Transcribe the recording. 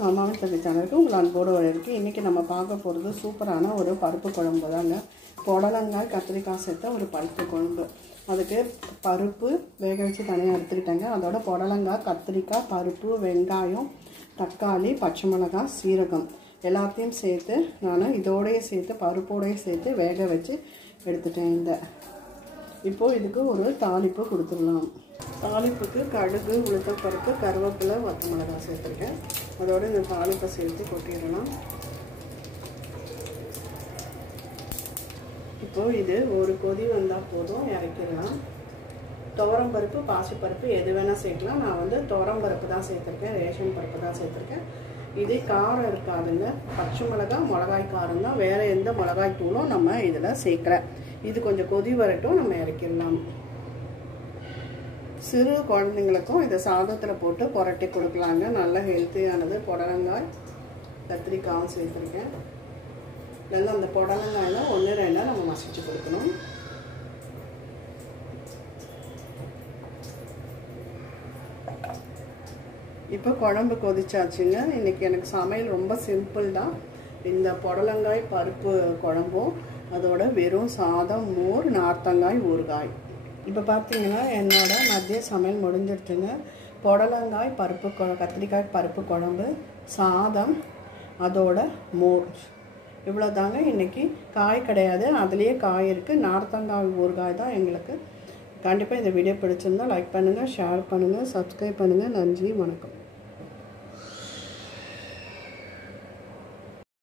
வணக்கம் அம்மாவின் தம்பி சேனலுக்கு உங்கள் அன்போடு வரவேற்கு. இன்றைக்கி நம்ம பார்க்க போகிறது சூப்பரான ஒரு பருப்பு குழம்பு தாங்க. புடலங்காய் கத்திரிக்காய் சேர்த்த ஒரு பருப்பு குழம்பு. அதுக்கு பருப்பு வேக வச்சு தனியாக எடுத்துக்கிட்டேங்க. அதோட புடலங்காய், கத்திரிக்காய், பருப்பு, வெங்காயம், தக்காளி, பச்சை மிளகாய், சீரகம் எல்லாத்தையும் சேர்த்து நான் இதோடையே சேர்த்து பருப்போடையே சேர்த்து வேக வச்சு எடுத்துட்டேன். இப்போது இதுக்கு ஒரு தாளிப்பு கொடுத்துடலாம். தாளிப்புக்கு கடுகு, உளுத்தப்பருப்பு, கருவேப்பிலை, வத்த மிளகாய் சேர்த்துருக்கேன். அதோடு இந்த தாளிப்பை சேர்த்து கொட்டிடலாம். இப்போது இது ஒரு கொதி வந்தால் போதும், இறக்கிடலாம். துவரம்பருப்பு, பாசிப்பருப்பு எது வேணால் சேர்க்கலாம். நான் துவரம்பருப்பு தான் சேர்த்துருக்கேன், ரேஷன் பருப்பு தான் சேர்த்துருக்கேன். இது காரம் இருக்காதுங்க. பச்சை மிளகாய், மிளகாய் காரம் தான். வேறு எந்த மிளகாய் தூளும் நம்ம இதில் சேர்க்கல. இது கொஞ்சம் கொதி வரட்டும், நம்ம இறக்கிடலாம். சிறு குழந்தைங்களுக்கும் இதை சாதத்தில் போட்டு புரட்டி கொடுக்கலாங்க. நல்ல ஹெல்த்தியானது. புடலங்காய், கத்திரிக்காயும் சேர்த்துருக்கேன். நல்லா அந்த புடலங்காயில் 1-2 நம்ம மசிச்சு கொடுக்கணும். இப்போ குழம்பு கொதிச்சாச்சுங்க. இன்றைக்கி எனக்கு சமையல் ரொம்ப சிம்பிள் தான். இந்த புடலங்காய் பருப்பு குழம்பும் அதோட வெறும் சாதம், மோர், நார்த்தங்காய், ஊறுகாய். இப்போ பார்த்தீங்கன்னா என்னோட மதிய சமையல் முடிஞ்சிடுச்சுங்க. புடலங்காய் பருப்பு கத்திரிக்காய் பருப்பு குழம்பு, சாதம், அதோட மோர், இவ்வளோ தாங்க. இன்றைக்கி காய் கிடையாது, அதுலேயே காய் இருக்குது. நார்த்தங்காய் ஊறுகாய் தான் எங்களுக்கு. கண்டிப்பாக இந்த வீடியோ பிடிச்சிருந்தால் லைக் பண்ணுங்கள், ஷேர் பண்ணுங்கள், சப்ஸ்கிரைப் பண்ணுங்கள். நன்றி, வணக்கம்.